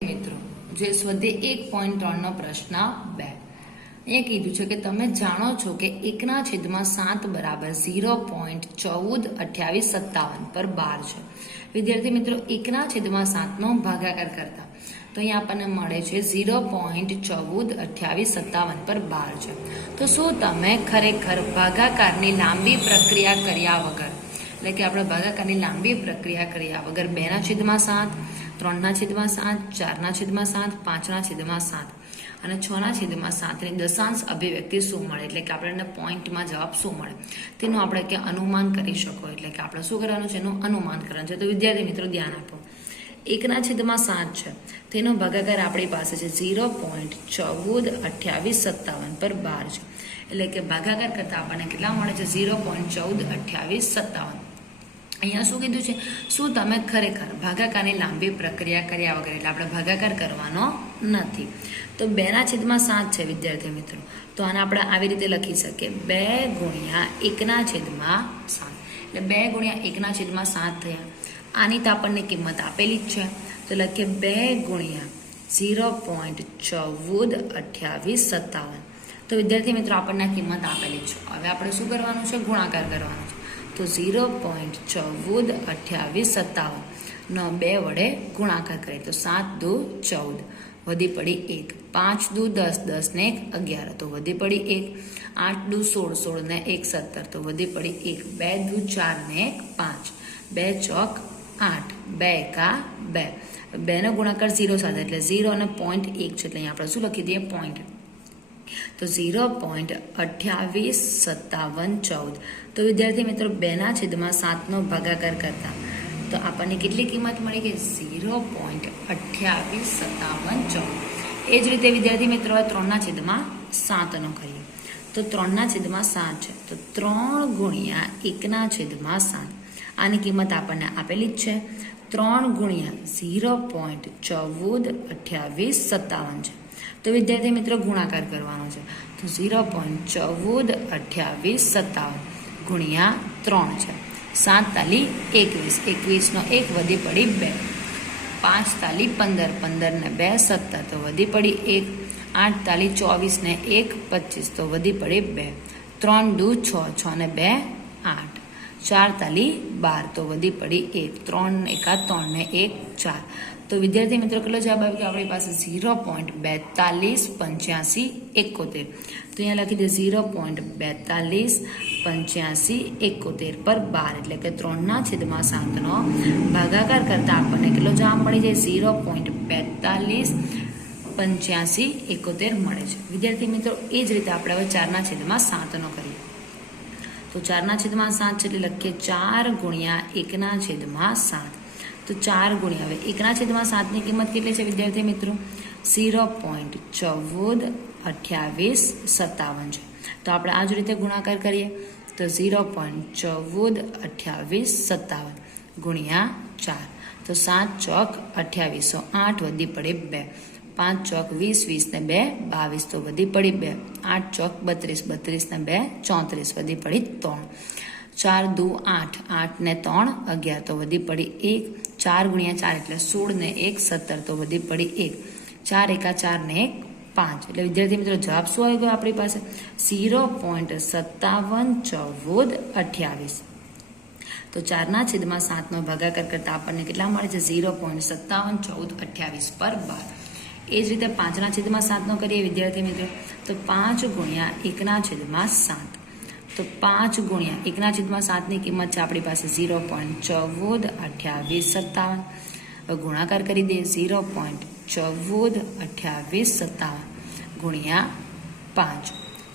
મિત્રો જે સ્વાધ્યાય 1.3 પ્રશ્ન 2 અહીંયા કીધું છે કે તમે જાણો છો કે 1/7 બરાબર 0.142857 પર 12 છે. વિદ્યાર્થી મિત્રો 1/7 નો ભાગાકાર કરતા તો અહીંયા આપણને મળે છે 0.142857 પર 12 છે. તો શું તમે ખરેખર ભાગાકારની લાંબી પ્રક્રિયા કર્યા વગર, એટલે કે આપણે ભાગાકારની લાંબી પ્રક્રિયા કર્યા વગર 2/7, 3/7, 4/7, 5/7 અને 6/7 ની દશાંશ અભિવ્યક્તિ શું મળે, એટલે કે આપણને પોઈન્ટમાં જવાબ શું મળે તેનું આપણે કે અનુમાન કરી શકો. એટલે કે આપણે શું કરવાનું છે, એનું અનુમાન કરવાનું છે. તો વિદ્યાર્થી મિત્રો ધ્યાન આપો, 1/7 છે તેનો ભાગાકાર આપણી પાસે છે 0.142857 પર 12 છે. એટલે કે ભાગાકાર કરતા આપણને કેટલા મળે છે, 0.142857. અહીંયા શું કીધું છે, શું તમે ખરેખર ભાગાકારની લાંબી પ્રક્રિયા કર્યા વગર, એટલે આપણે ભાગાકાર કરવાનો નથી. તો 2/7 છે વિદ્યાર્થી મિત્રો, તો આને આપણે આવી રીતે લખી શકીએ, 2 ગુણ્યા 1/7, એટલે 2 ગુણ્યા 1/7 થયા. આની તો આપણને કિંમત આપેલી જ છે, તો લખીએ 2 ગુણ્યા 0.142857. તો વિદ્યાર્થી મિત્રો આપણને કિંમત આપેલી છે. હવે આપણે શું કરવાનું છે, ગુણાકાર કરવાનો છે. તો 0.142857 નો 2 વડે ગુણાકાર કરીએ તો 7 દુ 14, વધી પડી 1, 5 દુ 10, 10 ને 1 11, તો વધી પડી 1, 8 દુ 16, 16 ને 1 17, તો વધી પડી 1, 2 દુ 4 ને 1 5, 2 ચોક 8, 2 એકા 2, 2 નો ગુણાકાર 0 સાથે એટલે 0 અને પોઈન્ટ 1 છે, એટલે અહીંયા આપણે શું લખી દઈએ, પોઈન્ટ. તો 0.285714. તો વિદ્યાર્થી મિત્રો 2/7 નો ભાગાકાર કરતા તો આપણને કેટલી કિંમત મળી ગઈ, 0.285714. એ જ રીતે વિદ્યાર્થી મિત્રો 3/7 નો કરીએ તો 3/7 છે, તો 3 ગુણ્યા 1/7, આની કિંમત આપણને આપેલી જ છે. 3 ગુણ્યા 0.142857 છે. તો વિદ્યાર્થી મિત્રો ગુણાકાર કરવાનો છે, તો 0.142857 ગુણ્યા 3 છે. 7 તાલી 21, 21 નો 1 વધી પડી 2, 5 તાલી 15, 15 ને 2 17, તો વધી પડી 1, 8 તાલી 24 ને 1 25, તો વધી પડી 2, 3 દુ 6, 6 ને 2 8, 4 તાલી 12, તો વધી પડી 1, 3 એકા 3 ને 1 4. તો વિદ્યાર્થી મિત્રો કેટલો જવાબ આવ્યો આપણી પાસે, 0.428571. તો અહીંયા લખી દે 0.428571 પર 12, એટલે કે 3/7 નો ભાગાકાર કરતા આપણને કેટલો જવાબ મળી જાય, 0.428571 મળે છે. વિદ્યાર્થી મિત્રો એ જ રીતે આપણે હવે 4/7 નો કરીએ. તો 4/7 છે એટલે લખીએ 4 ગુણ્યા 1/7. તો 4 ગુણ્યા, હવે 1/7 ની કિંમત કેટલી છે વિદ્યાર્થી મિત્રો, 0.142857 છે. તો આપણે આ જ રીતે ગુણાકાર કરીએ તો 0.142857 ગુણ્યા 4, તો 7 ચોક 28, 8 વધી પડે 2, 5 ચોક 20, 20 ને 2 22, તો વધી પડી 2, 8 ચોક 32, 32 ને 2 34, વધી પડી 3, 4 દુ 8, 8 ને 3 11, તો વધી પડી 1, 4 ગુણ્યા 4 એટલે 16 ને 1 17, તો વધી પડી 1, 4 એકા 4 ને 1 5. એટલે વિદ્યાર્થી મિત્રો જવાબ શું આવી ગયો આપણી પાસે, 0.571428. તો 4/7 નો ભાગાકાર કરતા આપણને કેટલા મળે છે, 0.571428 પર 12. એ જ રીતે 5/7 નો કરીએ વિદ્યાર્થી મિત્રો, તો 5 ગુણ્યા 1/7. તો 5 ગુણ્યા 1/7 ની કિંમત છે આપણી પાસે 0.142857. ગુણાકાર કરી દઈએ, 0.142857 ગુણ્યા 5,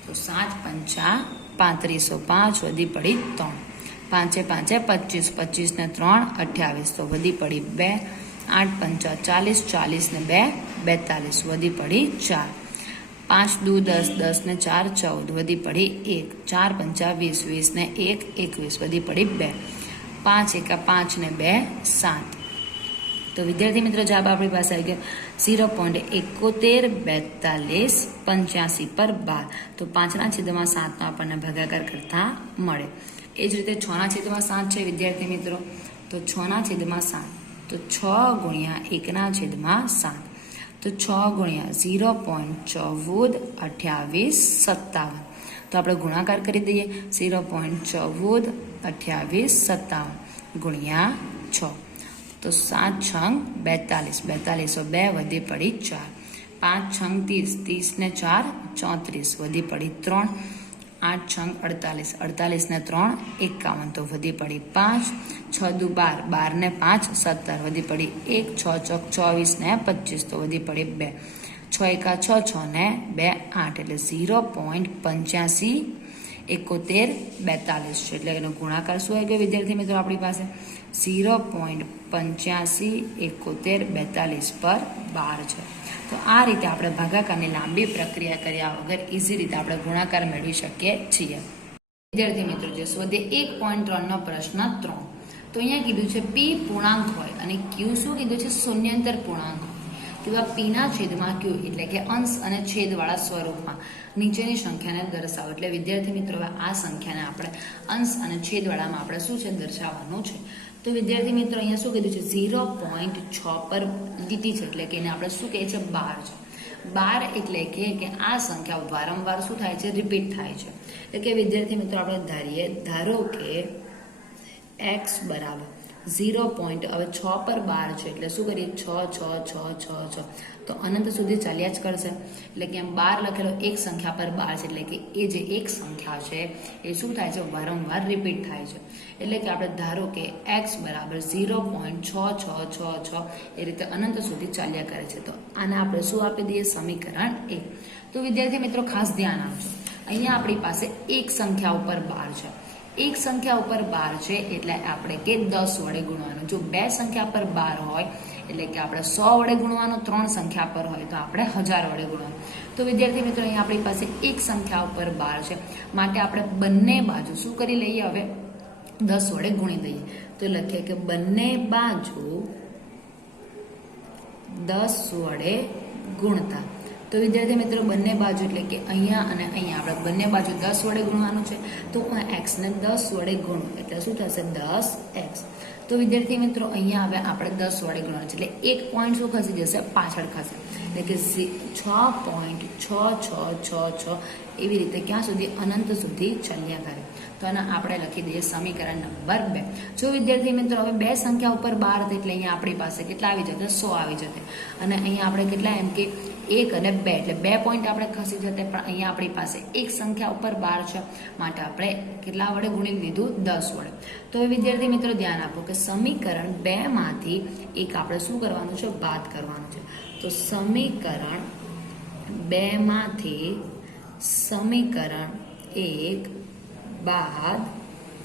તો 7 પંચા 35, 5 વધી પડી 3, 5 5 25, 25 ને 3 28, તો વધી પડી 2, 8 પંચા 40, 40 ને 2 42, વધી પડી 4, 5 દુ 10, 10 ને 4 14, વધી પડી 1, 4 પંચા 20, 20 ને 1 21, વધી પડી 2, 5 એકા 5 ને 2 7. તો વિદ્યાર્થી મિત્રો જવાબ આપણી પાસે આવી ગયો 0.714285 પર 12. તો 5/7 નો આપણને ભાગાકાર કરતા મળે. એ જ રીતે 6/7 છે વિદ્યાર્થી મિત્રો, તો 6/7, તો 6 ગુણ્યા 1/7, તો 6 ગુણ્યા 0.142857. તો આપણે ગુણાકાર કરી દઈએ. 0.142857 ગુણ્યા 6. તો 7 છંગ 42, 42 2 વધી પડી 4. 5 છંગ 30, 30 ને 4 34 વધી પડી 3. 8 છંગ 48, 48 ને 3 51 તો વધી પડી 5. 6 દુ 12, 12 ને 5 17 વધી પડી 1. 6 ચોક 24 ને 25 તો વધી પડી 2. 6 એકા 6, 6 ને 2 8 એટલે 0.85 71 42 છે. એટલે એનો ગુણાકાર શું આવી ગયો વિદ્યાર્થી મિત્રો આપણી પાસે? 0.85 71 42 પર 12 છે. તો આ રીતે આપણે ભાગાકારની લાંબી પ્રક્રિયા કર્યા વગર ઇઝી રીતે આપણે ગુણાકાર મેળવી શકીએ છીએ. વિદ્યાર્થી મિત્રો જે સ્વાધ્યાય 1.3 નો પ્રશ્ન 3. તો અહીંયા કીધું છે પી પૂર્ણાંક હોય અને ક્યુ શું કીધું છે? શૂન્યાંતર પૂર્ણાંક હોય. તેવા પીના છેદમાં ક્યુ એટલે કે અંશ અને છેદવાળા સ્વરૂપમાં નીચેની સંખ્યાને દર્શાવો. એટલે વિદ્યાર્થી મિત્રો આ સંખ્યાને આપણે અંશ અને છેદવાળામાં આપણે શું છે દર્શાવવાનું છે. તો વિદ્યાર્થી મિત્રો અહીંયા શું કીધું છે? 0.6 પર લીટી છે એટલે કે એને આપણે શું કહીએ છીએ? 12 છે. 12 એટલે કે આ સંખ્યા વારંવાર શું થાય છે? રિપીટ થાય છે. એટલે કે વિદ્યાર્થી મિત્રો આપણે ધારો કે x બરાબર 0. હવે 6 પર 12 છે એટલે શું કરીએ? 6 6 6 6 6 તો અનંત સુધી ચાલ્યા જ કરશે. એટલે કે આમ 12 લખેલો એક સંખ્યા પર 12 છે એટલે કે એ જે એક સંખ્યા છે એ શું થાય છે? વારંવાર રિપીટ થાય છે. એટલે કે આપણે ધારો કે x બરાબર 0.6666 એ રીતે અનંત સુધી ચાલ્યા કરે છે. તો આને આપણે શું આપી દઈએ? સમીકરણ 1. તો વિદ્યાર્થી મિત્રો ખાસ ધ્યાન આપજો. અહીંયા આપણી પાસે એક સંખ્યા ઉપર 12 છે. એક સંખ્યા ઉપર 12 છે એટલે આપણે કે 10 વડે ગુણવાનું. જો બે સંખ્યા પર 12 હોય એટલે કે આપણે 100 વડે ગુણવાનું. 3 સંખ્યા પર હોય તો આપણે 1000 વડે ગુણવાનું. તો વિદ્યાર્થી મિત્રો અહીંયા આપણી પાસે એક સંખ્યા ઉપર 12 છે માટે આપણે બંને બાજુ શું કરી લઈએ? હવે 10 વડે ગુણી દઈએ. તો લખીએ કે બંને બાજુ 10 વડે ગુણતા. તો વિદ્યાર્થી મિત્રો બંને બાજુ એટલે કે અહીંયા અને અહીંયા આપણે બંને બાજુ 10 વડે ગુણવાનું છે. તો હું x ને 10 વડે ગુણું એટલે શું થશે? 10x. તો વિદ્યાર્થી મિત્રો અહીંયા હવે આપણે 10 વડે ગુણવાનું છે એટલે એક પોઈન્ટ શું ખસી જશે? પાછળ ખસે. એટલે કે 6.6666 એવી રીતે ક્યાં સુધી? અનંત સુધી ચાલ્યા કરે. તો આને આપણે લખી દઈએ સમીકરણ નંબર 2. જો વિદ્યાર્થી મિત્રો હવે બે સંખ્યા ઉપર 12 હતી એટલે અહીંયા આપણી પાસે કેટલા આવી જશે? 100 આવી જશે. અને અહીંયા આપણે કેટલા એમ કે 1 અને 2 એટલે 2 પોઈન્ટ આપણે ખસી જશે. પણ અહીંયા આપણી પાસે એક સંખ્યા ઉપર 12 છે માટે આપણે કેટલા વડે ગુણી લીધું? 10 વડે. તો વિદ્યાર્થી મિત્રો ધ્યાન આપો કે સમીકરણ 2 માંથી એક આપણે શું કરવાનું છે? બાદ કરવાનું છે. તો સમીકરણ 2 માંથી સમીકરણ 1 બાદ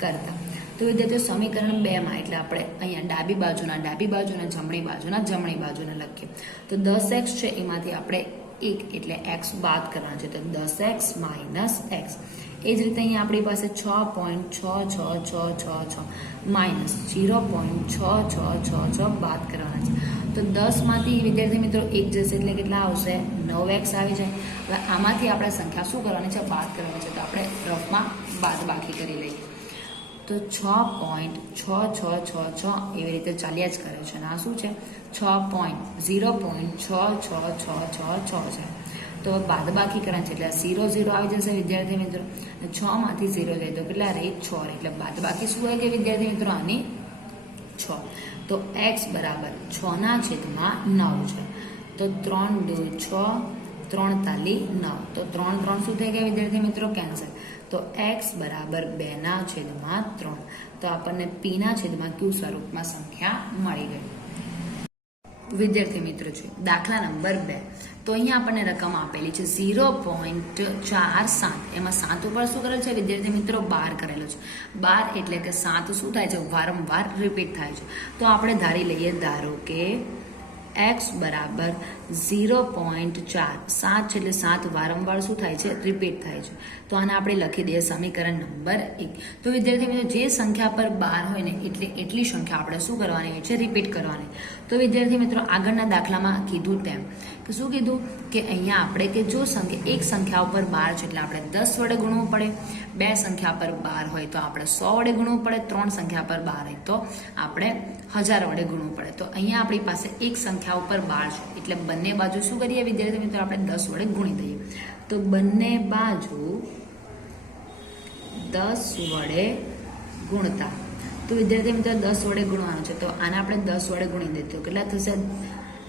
કરતા. તો વિદ્યાર્થીઓ સમીકરણ 2 માં એટલે આપણે અહીંયા ડાબી બાજુના જમણી બાજુના લખીએ. તો 10x છે એમાંથી આપણે 1 એટલે x બાદ કરવાના છે. તો 10x માઇનસ x. એ જ રીતે અહીંયા આપણી પાસે 6.6666 માઇનસ 0.6666 બાદ કરવાના છે. તો 10 માંથી વિદ્યાર્થી મિત્રો 1 જશે એટલે કેટલા આવશે? 9x આવી જાય. હવે આમાંથી આપણે સંખ્યા શું કરવાની છે? બાદ કરવાની છે. તો આપણે રફમાં બાદ બાકી કરી લઈએ. તો 6.6666 એવી રીતે ચાલ્યા જ કરે છે. અને આ શું છે? 0.6666 છે. તો બાદ બાકી કરવાનું છે એટલે 0 0 આવી જશે વિદ્યાર્થી મિત્રો. 6 માંથી 0 જાય તો કેટલા રહે? 6. એટલે બાદ બાકી શું હોય કે વિદ્યાર્થી મિત્રો? આની 6. તો x બરાબર 6/9 છે. તો 3 2 6 3 તાલી 9. તો 3 3 શું થઈ ગયા વિદ્યાર્થી મિત્રો? કેન્સલ. તો x બરાબર 2/3. તો આપણને p ના છેદમાં q સ્વરૂપમાં સંખ્યા મળી ગઈ. વિદ્યાર્થી મિત્રો છે દાખલા નંબર 2. તો અહીંયા આપણને રકમ આપેલી છે 0.47. એમાં 7 ઉપર શું કરેલ છે વિદ્યાર્થી મિત્રો? 12 કરેલો છે. 12 એટલે કે 7 શું થાય છે? વારંવાર રિપીટ થાય છે. તો આપણે ધારી લઈએ. ધારો કે x બરાબર 0.4. 7 છે એટલે 7 વારંવાર શું થાય છે? રિપીટ થાય છે. તો આને આપણે લખી દઈએ સમીકરણ નંબર 1. તો વિદ્યાર્થી મિત્રો જે સંખ્યા પર 12 હોય ને એટલી સંખ્યા આપણે શું કરવાની હોય છે? રિપીટ કરવાની. તો વિદ્યાર્થી મિત્રો આગળના દાખલામાં કીધું તેમ કે શું કીધું કે અહીંયા આપણે કે જો એક સંખ્યા ઉપર 12 છે એટલે આપણે 10 વડે ગુણવું પડે. બે સંખ્યા પર 12 હોય તો આપણે 100 વડે ગુણવું પડે. 3 સંખ્યા પર 12 હોય તો આપણે 1000 વડે ગુણવું પડે. તો અહીંયા આપણી પાસે એક સંખ્યા ઉપર 12 છે એટલે બંને બંને બાજુ શું કરીએ વિદ્યાર્થી મિત્રો? આપણે 10 વડે ગુણી દઈએ. તો બંને બાજુ 10 વડે ગુણતા, તો વિદ્યાર્થી મિત્રો 10 વડે ગુણવાનું છે. તો આને આપણે 10 વડે ગુણી દઈએ તો કેટલા થશે?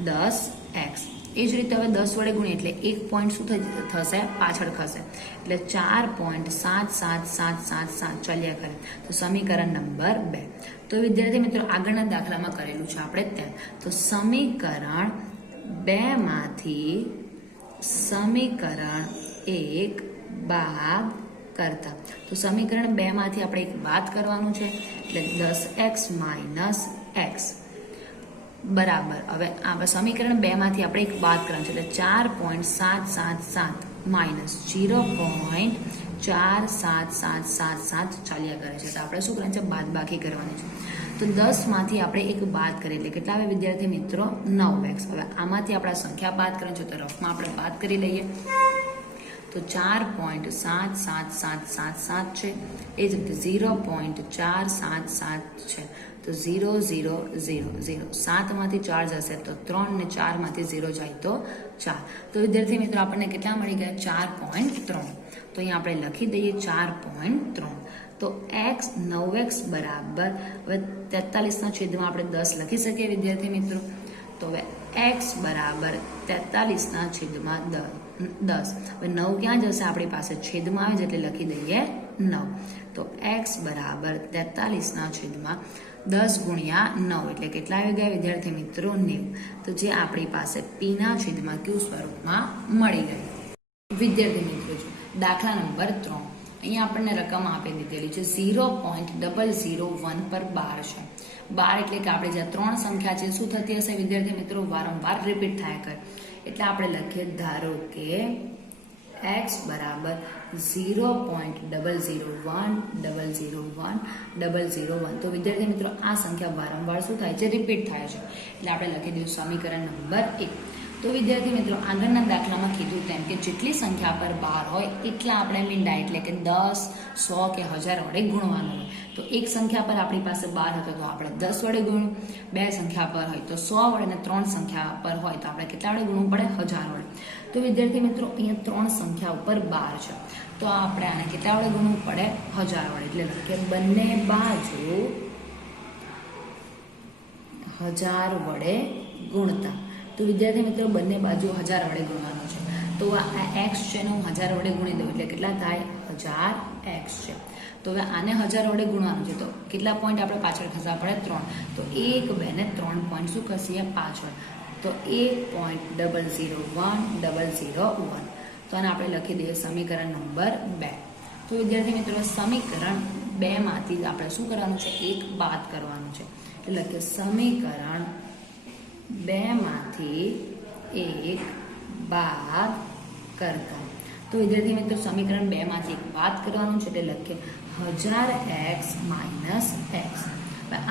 10x. એ જ રીતે હવે 10 વડે ગુણીએ એટલે એક પોઈન્ટ શું થશે? પાછળ ખસે, એટલે 4.77777 ચાલ્યા કરે. તો સમીકરણ નંબર 2. તો વિદ્યાર્થી મિત્રો આગળના દાખલામાં કરેલું છે આપણે ત્યાં. તો સમીકરણ 2 માંથી સમીકરણ 1 બાદ કરતા, તો સમીકરણ 2 માંથી આપણે એક બાદ કરવાનું છે, એટલે 10x માઇનસ x બરાબર. હવે આ સમીકરણ 2 માંથી આપણે એક બાદ કરવાનું છે, એટલે 4.777 માઇનસ 0.47777 ચાલ્યા કરે છે. તો આપણે શું કરવાનું છે? બાદ બાકી કરવાની છે. તો 10 માંથી આપણે એક બાદ કરીએ એટલે કેટલા આવે વિદ્યાર્થી મિત્રો? 9x. હવે આમાંથી આપણે સંખ્યા બાદ કરવાની છે, તો રફમાં આપણે બાદ કરી લઈએ. તો 4.77777 છે, એ જ રીતે 0.477 છે, તો 0 0 0 0. 7 માંથી 4 જશે તો 3 ને 4 માંથી 0 જાય તો 4. તો વિદ્યાર્થી મિત્રો આપણને કેટલા મળી ગયા? 4.3. તો અહીંયા આપણે લખી દઈએ 4.3. તો x 9x બરાબર, હવે 43ના છેદમાં આપણે 10 લખી શકીએ વિદ્યાર્થી મિત્રો. તો હવે x બરાબર 43ના છેદમાં 10. હવે 9 ક્યાં જશે? આપણી પાસે છેદમાં આવે છે એટલે લખી દઈએ 9. તો x બરાબર 43ના છેદમાં 10 ગુણ્યા 9 એટલે કેટલા આવી ગયા વિદ્યાર્થી મિત્રો? 90. તો જે આપણી પાસે p ના છેદમાં q સ્વરૂપમાં મળી ગઈ. વિદ્યાર્થી મિત્રો જો દાખલા નંબર 3. અહીંયા આપણને રકમ આપી દીધેલી છે 0.001 પર 12 છે. 12 એટલે કે આપણે જ્યાં 3 સંખ્યા છે શું થતી હશે વિદ્યાર્થી મિત્રો? વારંવાર રિપીટ થાય કરે. એટલે આપણે લખીએ ધારો કે x બરાબર 0.001001001. તો વિદ્યાર્થી મિત્રો આ સંખ્યા વારંવાર શું થાય છે? રિપીટ થાય છે. એટલે આપણે લખી દઈશું સમીકરણ નંબર 1. તો વિદ્યાર્થી મિત્રો આગળના દાખલામાં કીધું તેમ કે જેટલી સંખ્યા પર 12 હોય એટલા આપણે મીંડા એટલે કે 10, 100 કે 1000 વડે ગુણવાનું હોય. તો એક સંખ્યા પર આપણી પાસે 12 હતો તો આપણે 10 વડે ગુણ્યું. 2 સંખ્યા પર હોય તો 100 વડે, અને 3 સંખ્યા પર હોય તો આપણે કેટલા વડે ગુણવું પડે? 1000 વડે. તો વિદ્યાર્થી મિત્રો અહીંયા 3 સંખ્યા ઉપર 12 છે, તો આપણે આને કેટલા વડે ગુણવું પડે? 1000 વડે. એટલે કે બંને બાજુ 1000 વડે ગુણતા. તો વિદ્યાર્થી મિત્રો બંને બાજુ 1000 વડે ગુણવાનું છે. તો આ x છે ને હું 1000 વડે ગુણી દઉં એટલે કેટલા થાય? 1000x છે. તો હવે આને 1000 વડે ગુણવાનું છે, તો કેટલા પોઈન્ટ આપણે પાછળ ખસવા પડે? 3. તો 1, 2 ને 3 પોઈન્ટ શું ખસીએ પાછળ? તો 1.001001. તો આને આપણે લખી દઈએ સમીકરણ નંબર 2. તો વિદ્યાર્થી મિત્રો સમીકરણ 2 માંથી આપણે શું કરવાનું છે? એક બાદ કરવાનું છે. એટલે લખીએ સમીકરણ 2 માંથી એક બાદ કરતા. તો વિદ્યાર્થી મિત્રો સમીકરણ 2 માંથી એક બાદ કરવાનું છે, એટલે લખીએ 1000x માઇનસ x.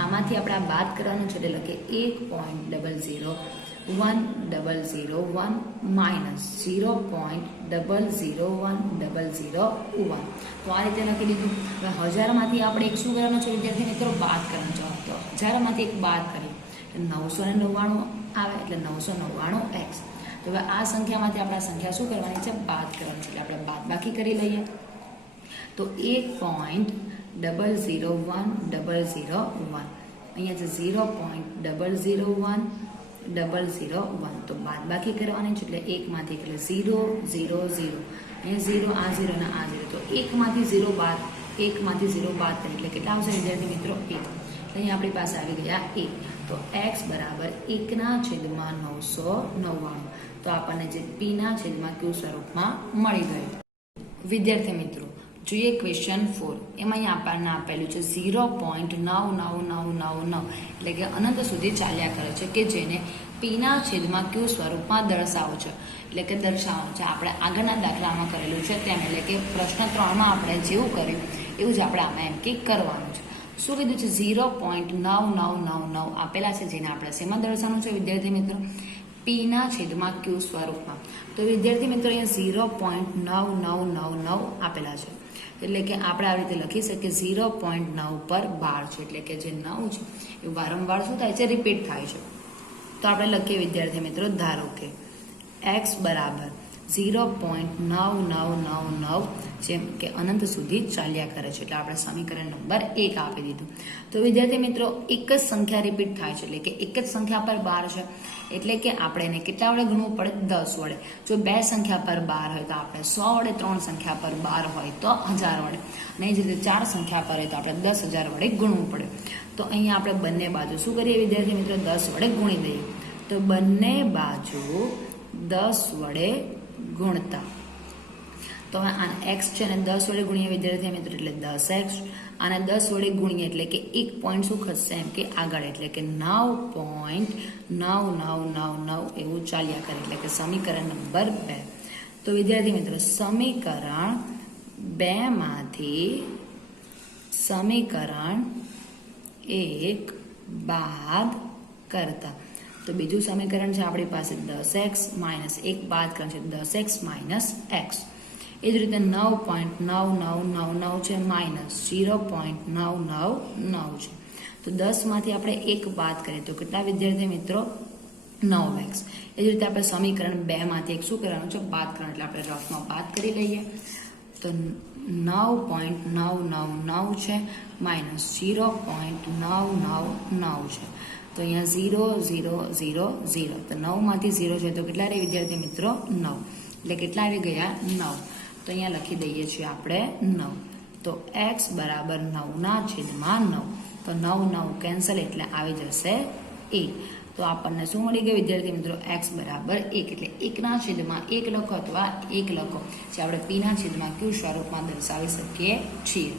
આમાંથી આપણે આ બાદ કરવાનું છે, એટલે લખીએ 1.00101 માઇનસ 0.00101. તો આ રીતે લખી દીધું. હવે 1000 માંથી આપણે એક શું કરવાનું છે વિદ્યાર્થી મિત્રો? બાદ કરવાનું છે. તો 1000 માંથી એક બાદ કરીએ 999 આવે એટલે 999x. તો હવે આ સંખ્યામાંથી આપણે આ સંખ્યા શું કરવાની છે? બાદ કરવાની છે. એટલે આપણે બાદ બાકી કરી લઈએ. તો 1.001001 અહીંયા છે 0.001001. તો બાદ બાકી કરવાની છે એટલે 1 માંથી એટલે 0 0 0. અહીંયા 0, આ 0 ને આ 0. તો 1 માંથી 0 બાદ, 1 માંથી 0 બાદ કરીએ એટલે કેટલા આવશે વિદ્યાર્થી મિત્રો? 1. અહીં આપણી પાસે આવી ગયા 1. તો x બરાબર 1 ના છેદમાં 999. તો આપણને જે p ના છેદમાં q સ્વરૂપમાં મળી ગયું. વિદ્યાર્થી મિત્રો જોઈએ ક્વેશ્ચન 4. એમાં અહીં આપણને આપેલું છે 0.99999 એટલે કે અનંત સુધી ચાલ્યા કરે છે, કે જેને p ના છેદમાં q સ્વરૂપમાં દર્શાવો છે. એટલે કે દર્શાવવાનું છે આપણે આગળના દાખલામાં કરેલું છે તેમ. એટલે કે પ્રશ્ન 3માં આપણે જેવું કર્યું એવું જ આપણે આમાં એમ કે કરવાનું છે. શું કીધું છે? 0.9999 આપેલા છે, જેને આપણે શેમાં દર્શાવવાનું છે વિદ્યાર્થી મિત્રો? p ના છેદમાં q સ્વરૂપમાં. તો વિદ્યાર્થી મિત્રો અહીંયા 0.9999 આપેલા છે, એટલે કે આપણે આ રીતે લખી શકીએ 0.9 પર 12 છે. એટલે કે જે 9 છે એ વારંવાર શું થાય છે? રિપીટ થાય છે. તો આપણે લખીએ વિદ્યાર્થી મિત્રો ધારો કે એક્સ બરાબર 0.9999 જેમ કે અનંત સુધી ચાલ્યા કરે છે. એટલે આપણે સમીકરણ નંબર 1 આપી દીધું. તો વિદ્યાર્થી મિત્રો એક જ સંખ્યા રિપીટ થાય છે એટલે કે એક જ સંખ્યા પર 12 છે એટલે કે આપણે એને કેટલા વડે ગુણવું પડે? 10 વડે. જો બે સંખ્યા પર 12 હોય તો આપણે 100 વડે, ત્રણ સંખ્યા પર 12 હોય તો 1000 વડે, અને એ જ રીતે ચાર સંખ્યા પર હોય તો આપણે 10,000 વડે ગુણવું પડે. તો અહીંયા આપણે બંને બાજુ શું કરીએ વિદ્યાર્થી મિત્રો? 10 વડે ગુણી દઈએ. તો બંને બાજુ 10 વડે ગુણતા તો હવે આને એક્સ છે અને 10 વડે ગુણીએ વિદ્યાર્થી મિત્રો એટલે 10x, આને 10 વડે ગુણીએ એટલે કે એક પોઈન્ટ શું ખસશે એમ કે આગળ, એટલે કે 9.9999 એવું ચાલ્યા કરે, એટલે કે સમીકરણ નંબર 2. તો વિદ્યાર્થી મિત્રો સમીકરણ 2 માંથી સમીકરણ 1 બાદ કરતા તો બીજું સમીકરણ છે આપણી પાસે 10x માઇનસ 1 બાદ કરવાનું છે 10x માઇનસ x. એ જ રીતે 9.9999 છે માઇનસ 0.999 છે. તો 10 માંથી આપણે 1 બાદ કરીએ તો કેટલા વિદ્યાર્થી મિત્રો? 9x. એ જ રીતે આપણે સમીકરણ 2 માંથી 1 શું કરવાનું છે? બાદ કરવાનું. એટલે આપણે રફમાં બાદ કરી લઈએ તો 9.999 છે માઇનસ 0.999 છે. તો અહીંયા 0 0 0 0. તો 9 માંથી 0 છે તો કેટલા રહે વિદ્યાર્થી મિત્રો? 9. એટલે કેટલા આવી ગયા? 9. તો અહીંયા લખી દઈએ છીએ આપણે 9. તો x બરાબર 9/9. તો 9 9 કેન્સલ એટલે આવી જશે 1. તો આપણને શું મળી ગયું વિદ્યાર્થી મિત્રો? x બરાબર 1. એટલે 1/1 લખો અથવા 1 લખો જે આપણે p ના છેદમાં q સ્વરૂપમાં દર્શાવી શકીએ છીએ.